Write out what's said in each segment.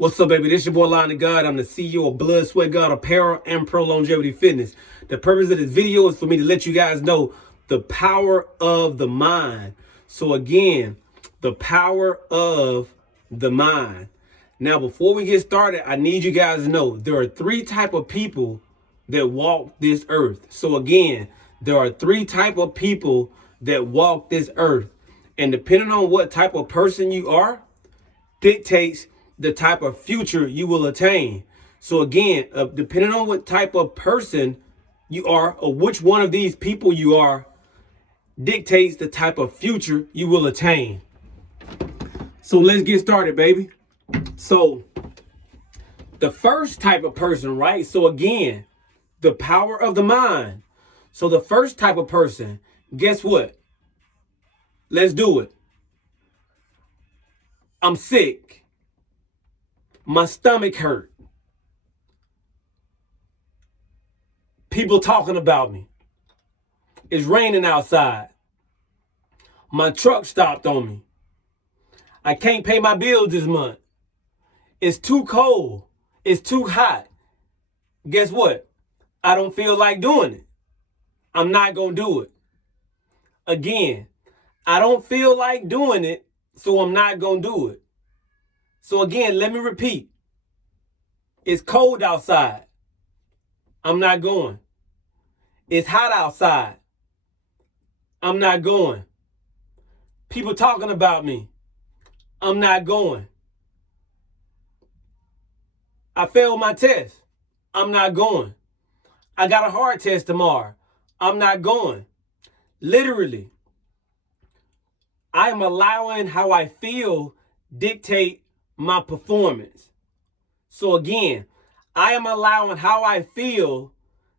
What's up, baby? This your boy, Antonio.God. I'm the CEO of BloodSweatGod Apparel and Prolongevity Fitness. The purpose of this video is for me to let you guys know the power of the mind. So again, the power of the mind. Now, before we get started, I need you guys to know there are three types of people that walk this earth. So again, there are three types of people that walk this earth. And depending on what type of person you are, dictates the type of future you will attain. So again, depending on what type of person you are or which one of these people you are, dictates the type of future you will attain. So let's get started, baby. So the first type of person, right? So again, the power of the mind. So the first type of person, guess what? Let's do it. I'm sick. My stomach hurt. People talking about me. It's raining outside. My truck stopped on me. I can't pay my bills this month. It's too cold. It's too hot. Guess what? I don't feel like doing it. I'm not going to do it. Again, I don't feel like doing it, so I'm not going to do it. So again, let me repeat. It's cold outside. I'm not going. It's hot outside. I'm not going. People talking about me. I'm not going. I failed my test. I'm not going. I got a hard test tomorrow. I'm not going. Literally, I am allowing how I feel dictate my performance. So again, I am allowing how I feel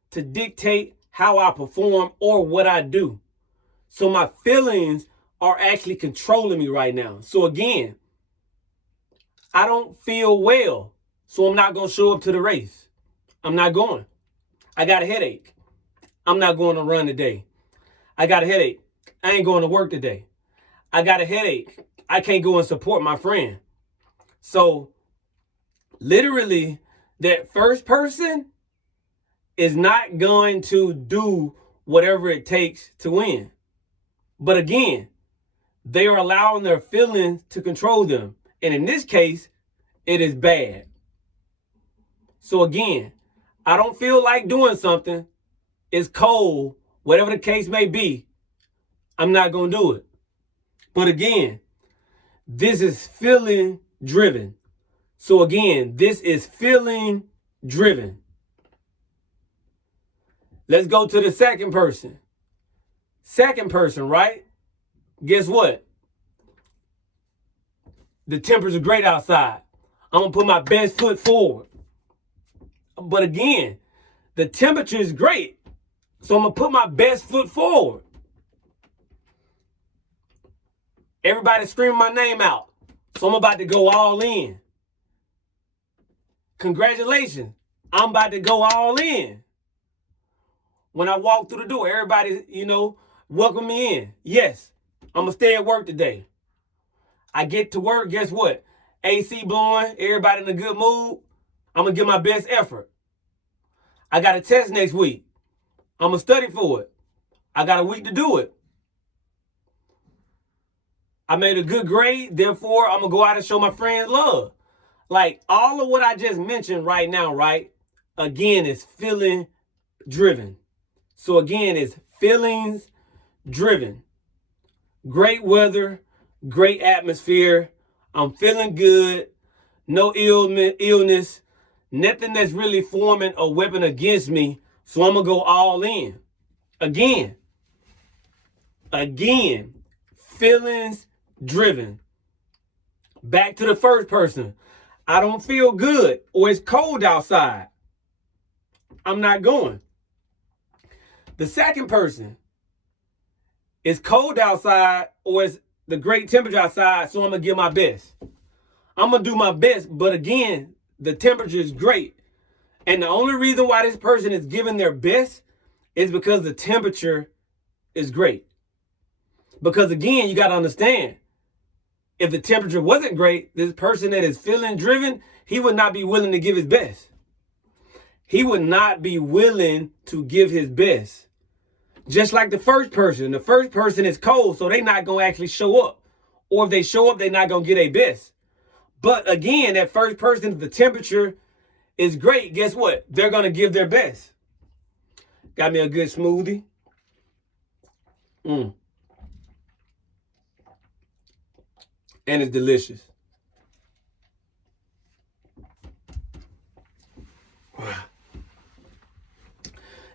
to dictate how I perform or what I do. So my feelings are actually controlling me right now. So again, I don't feel well, so I'm not going to show up to the race. I'm not going. I got a headache. I'm not going to run today. I got a headache. I ain't going to work today. I got a headache. I can't go and support my friend. So literally, that first person is not going to do whatever it takes to win. But again, they are allowing their feelings to control them. And in this case, it is bad. So again, I don't feel like doing something. It's cold, whatever the case may be. I'm not going to do it. But again, this is feeling driven. So again, this is feeling driven. Let's go to the second person. Second person, right? Guess what? The temperatures are great outside. I'm going to put my best foot forward. But again, the temperature is great. So I'm going to put my best foot forward. Everybody's screaming my name out. So I'm about to go all in. Congratulations. I'm about to go all in. When I walk through the door, everybody, welcome me in. Yes, I'm going to stay at work today. I get to work, guess what? AC blowing, everybody in a good mood. I'm going to give my best effort. I got a test next week. I'm going to study for it. I got a week to do it. I made a good grade, therefore I'm going to go out and show my friends love. Like all of what I just mentioned right now, right? Again, is feeling driven. So again, it's feelings driven. Great weather, great atmosphere. I'm feeling good. No illness. Nothing that's really forming a weapon against me. So I'm going to go all in. Again, feelings driven. Back to the first person. I don't feel good or it's cold outside. I'm not going. The second person, it's cold outside or it's the great temperature outside, so I'm going to give my best. I'm going to do my best, but again, the temperature is great. And the only reason why this person is giving their best is because the temperature is great. Because again, you got to understand, if the temperature wasn't great, this person that is feeling driven, he would not be willing to give his best. He would not be willing to give his best. Just like the first person is cold, so they're not going to actually show up. Or if they show up, they're not going to get a best. But again, that first person, if the temperature is great, guess what? They're going to give their best. Got me a good smoothie. And it's delicious.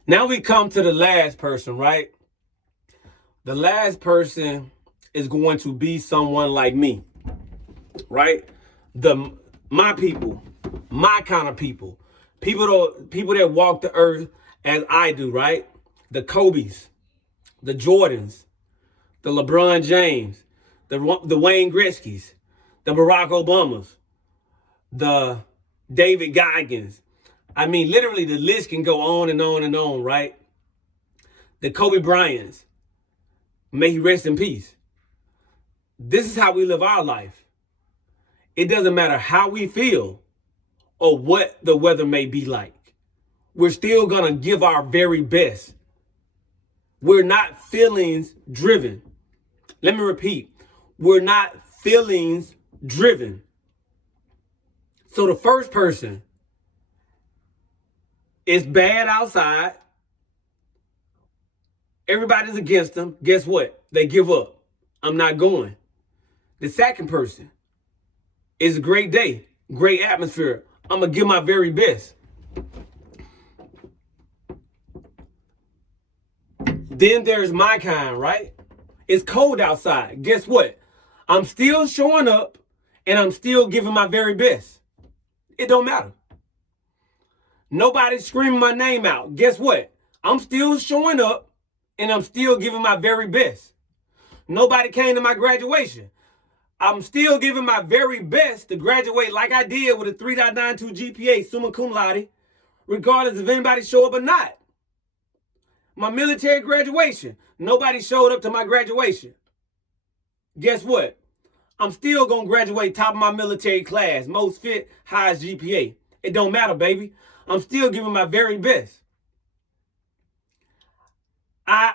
Now we come to the last person, right? The last person is going to be someone like me, right? My people, my kind of people that walk the earth as I do, right? The Kobe's, the Jordans, the LeBron James, the Wayne Gretzky's, the Barack Obamas, the David Goggins. I mean, literally the list can go on and on and on, right? The Kobe Bryants, may he rest in peace. This is how we live our life. It doesn't matter how we feel or what the weather may be like. We're still going to give our very best. We're not feelings driven. Let me repeat. We're not feelings driven. So the first person, it's bad outside. Everybody's against them. Guess what? They give up. I'm not going. The second person, it's a great day, great atmosphere. I'm going to give my very best. Then there's my kind, right? It's cold outside. Guess what? I'm still showing up and I'm still giving my very best. It don't matter. Nobody's screaming my name out. Guess what? I'm still showing up and I'm still giving my very best. Nobody came to my graduation. I'm still giving my very best to graduate like I did with a 3.92 GPA, summa cum laude, regardless if anybody show up or not. My military graduation, nobody showed up to my graduation. Guess what? I'm still going to graduate top of my military class, most fit, highest GPA. It don't matter, baby. I'm still giving my very best. I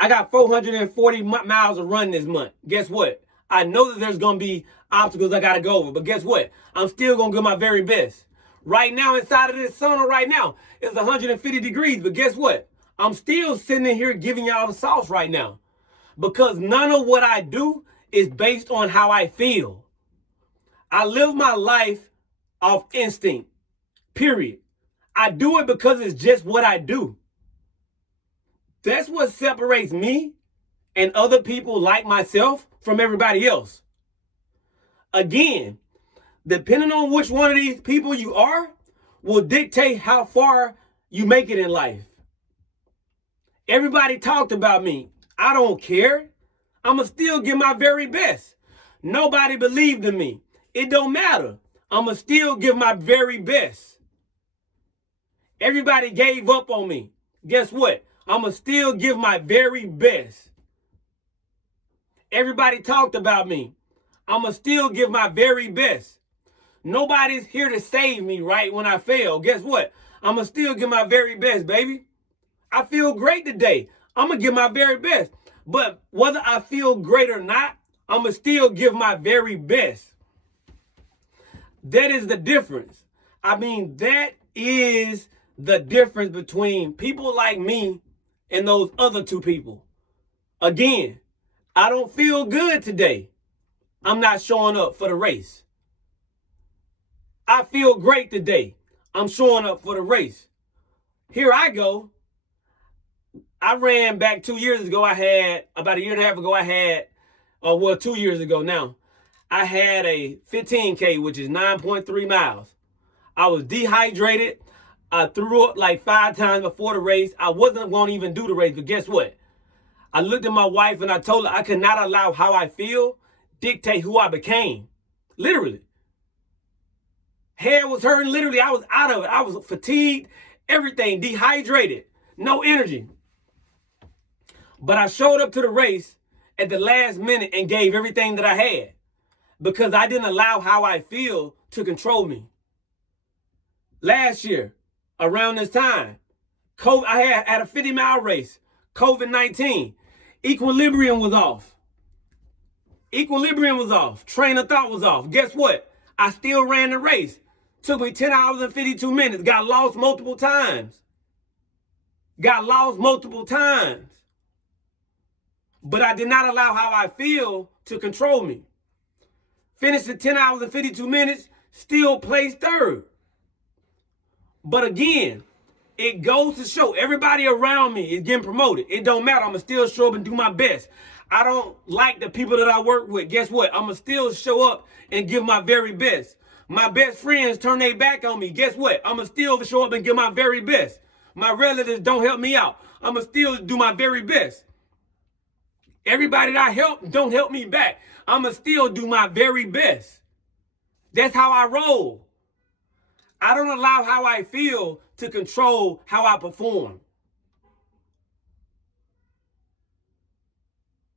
got 440 miles to run this month. Guess what? I know that there's going to be obstacles I got to go over, but guess what? I'm still going to give my very best. Right now, inside of this sauna right now, it's 150 degrees, but guess what? I'm still sitting in here giving y'all the sauce right now because none of what I do is based on how I feel. I live my life off instinct, period. I do it because it's just what I do. That's what separates me and other people like myself from everybody else. Again, depending on which one of these people you are, will dictate how far you make it in life. Everybody talked about me. I don't care. I'ma still give my very best. Nobody believed in me. It don't matter. I'ma still give my very best. Everybody gave up on me. Guess what? I'ma still give my very best. Everybody talked about me. I'ma still give my very best. Nobody's here to save me right when I fail. Guess what? I'ma still give my very best, baby. I feel great today. I'ma give my very best. But whether I feel great or not, I'ma still give my very best. That is the difference. I mean, that is the difference between people like me and those other two people. Again, I don't feel good today. I'm not showing up for the race. I feel great today. I'm showing up for the race. Here I go. I ran back 2 years ago. About a year and a half ago, 2 years ago now, I had a 15K, which is 9.3 miles. I was dehydrated. I threw up like 5 times before the race. I wasn't going to even do the race, but guess what? I looked at my wife and I told her I could not allow how I feel dictate who I became. Literally. Hair was hurting. Literally, I was out of it. I was fatigued, everything, dehydrated, no energy. But I showed up to the race at the last minute and gave everything that I had. because I didn't allow how I feel to control me. Last year, around this time, I had a 50-mile race, COVID-19. Equilibrium was off. Equilibrium was off. Train of thought was off. Guess what? I still ran the race. Took me 10 hours and 52 minutes. Got lost multiple times. Got lost multiple times. But I did not allow how I feel to control me. Finished in 10 hours and 52 minutes. Still placed third. But again, it goes to show everybody around me is getting promoted. It don't matter. I'm going to still show up and do my best. I don't like the people that I work with. Guess what? I'm going to still show up and give my very best. My best friends turn their back on me. Guess what? I'm going to still show up and give my very best. My relatives don't help me out. I'm going to still do my very best. Everybody that I help don't help me back. I'm going to still do my very best. That's how I roll. I don't allow how I feel to control how I perform.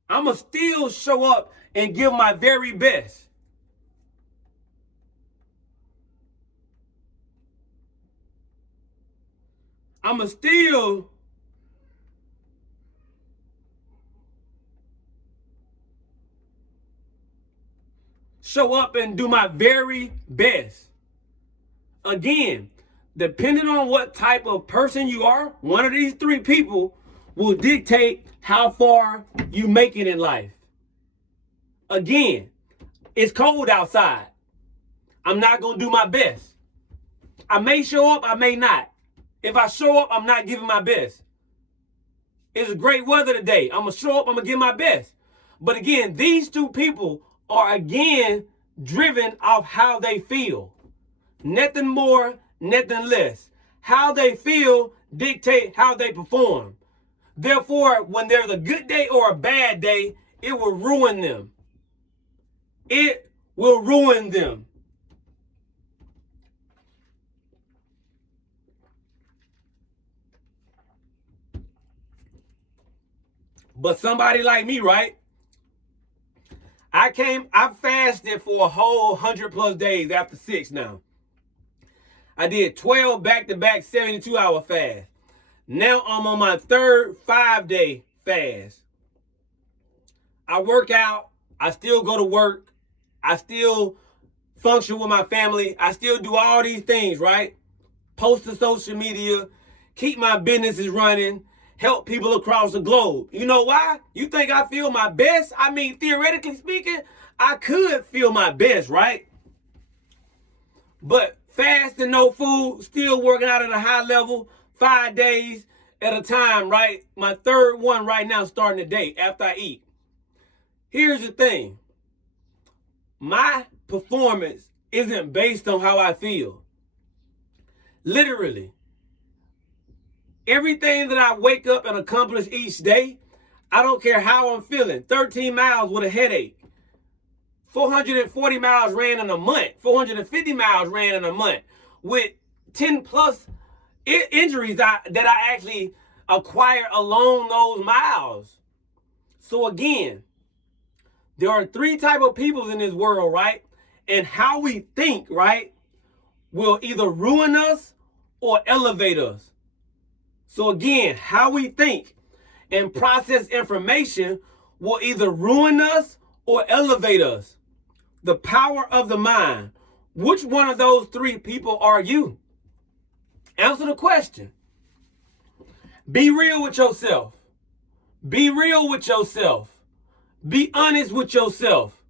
I'm going to still show up and give my very best. I'm going to still show up and do my very best. Again, depending on what type of person you are, one of these three people will dictate how far you make it in life. Again, it's cold outside. I'm not going to do my best. I may show up, I may not. If I show up, I'm not giving my best. It's great weather today. I'm going to show up, I'm going to give my best. But again, these two people are again driven off how they feel. Nothing more, nothing less. How they feel dictate how they perform. Therefore, when there's a good day or a bad day, it will ruin them. It will ruin them. But somebody like me, right? I fasted for a whole 100+ days after 6 now. I did 12 back-to-back 72-hour fast. Now I'm on my third 5-day fast. I work out. I still go to work. I still function with my family. I still do all these things, right? Post to social media, keep my businesses running, help people across the globe. You know why? You think I feel my best? I mean, theoretically speaking, I could feel my best, right? But fasting, no food, still working out at a high level, 5 days at a time, right? My third one right now starting today after I eat. Here's the thing. My performance isn't based on how I feel. Literally. Everything that I wake up and accomplish each day, I don't care how I'm feeling. 13 miles with a headache. 440 miles ran in a month. 450 miles ran in a month. With 10+ injuries that I actually acquired along those miles. So again, there are 3 types of people in this world, right? And how we think, right, will either ruin us or elevate us. So again, how we think and process information will either ruin us or elevate us. The power of the mind. Which one of those 3 people are you? Answer the question. Be real with yourself. Be real with yourself. Be honest with yourself.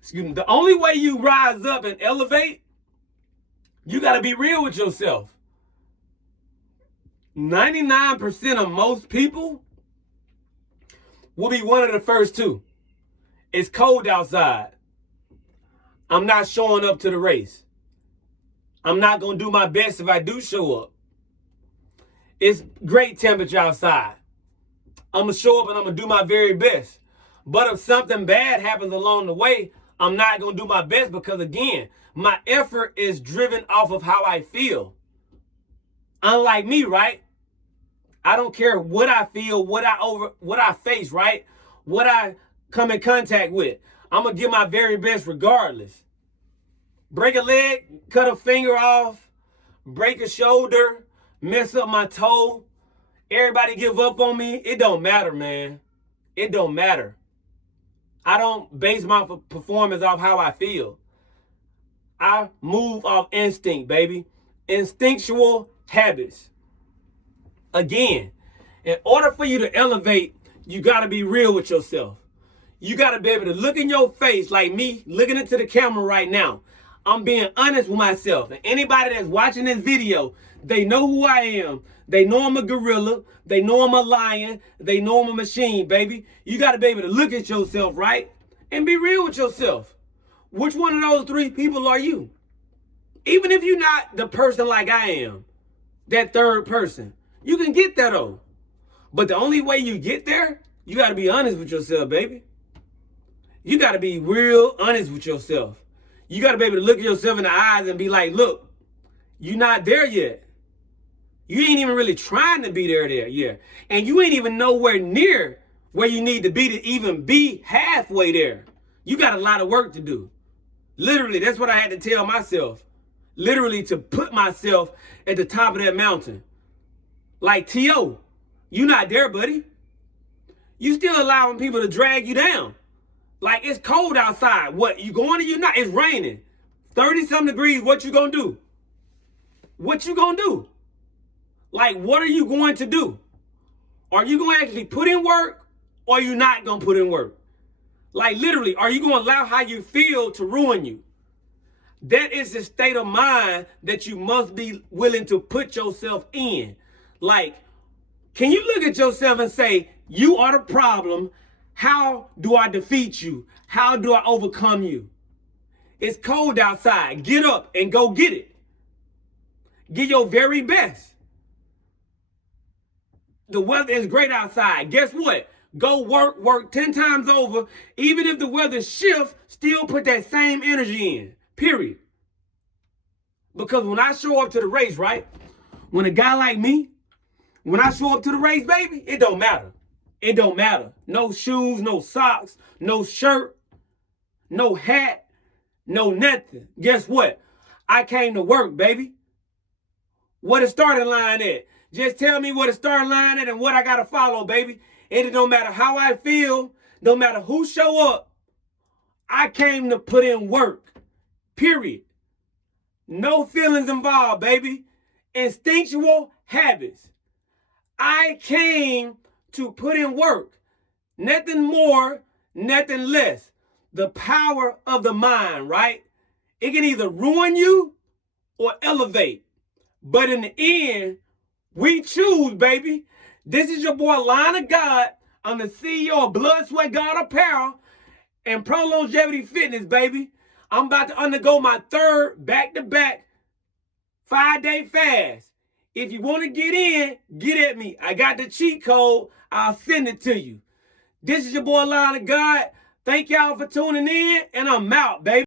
Excuse me. The only way you rise up and elevate, you got to be real with yourself. 99% of most people will be one of the first 2. It's cold outside. I'm not showing up to the race. I'm not going to do my best if I do show up. It's great temperature outside. I'm going to show up and I'm going to do my very best. But if something bad happens along the way, I'm not going to do my best because, again, my effort is driven off of how I feel. Unlike me, right? I don't care what I feel, what I face, right? What I come in contact with. I'm going to give my very best regardless. Break a leg, cut a finger off, break a shoulder, mess up my toe, everybody give up on me. It don't matter, man. It don't matter. I don't base my performance off how I feel. I move off instinct, baby. Instinctual habits. Again, in order for you to elevate, you got to be real with yourself. You got to be able to look in your face like me, looking into the camera right now. I'm being honest with myself. And anybody that's watching this video, they know who I am. They know I'm a gorilla. They know I'm a lion. They know I'm a machine, baby. You got to be able to look at yourself, right? And be real with yourself. Which one of those three people are you? Even if you're not the person like I am, that third person, you can get that though. But the only way you get there, you got to be honest with yourself, baby. You got to be real honest with yourself. You got to be able to look at yourself in the eyes and be like, look, you're not there yet. You ain't even really trying to be there yet. And you ain't even nowhere near where you need to even be halfway there. You got a lot of work to do. Literally, that's what I had to tell myself. Literally, to put myself at the top of that mountain. Like, T.O., you not there, buddy. You still allowing people to drag you down. Like, it's cold outside. What, you going or you not? It's raining. 30-something degrees, what you gonna do? What you gonna do? Like, what are you going to do? Are you gonna actually put in work or are you not gonna put in work? Like, literally, are you gonna allow how you feel to ruin you? That is the state of mind that you must be willing to put yourself in. Like, can you look at yourself and say, you are the problem. How do I defeat you? How do I overcome you? It's cold outside. Get up and go get it. Give your very best. The weather is great outside. Guess what? Go work 10 times over. Even if the weather shifts, still put that same energy in. Period. Because when I show up to the race, right? When a guy like me, when I show up to the race, baby, it don't matter. It don't matter. No shoes, no socks, no shirt, no hat, no nothing. Guess what? I came to work, baby. What the starting line at? Just tell me what the starting line at and what I got to follow, baby. And it don't matter how I feel, no matter who show up, I came to put in work. Period. No feelings involved, baby. Instinctual habits. I came to put in work. Nothing more, nothing less. The power of the mind, right? It can either ruin you or elevate. But in the end, we choose, baby. This is your boy, Lion of God. I'm the CEO of BloodSweatGod Apparel and Prolongevity Fitness, baby. I'm about to undergo my third back-to-back 5-day fast. If you want to get in, get at me. I got the cheat code. I'll send it to you. This is your boy, Lion of God. Thank y'all for tuning in, and I'm out, baby.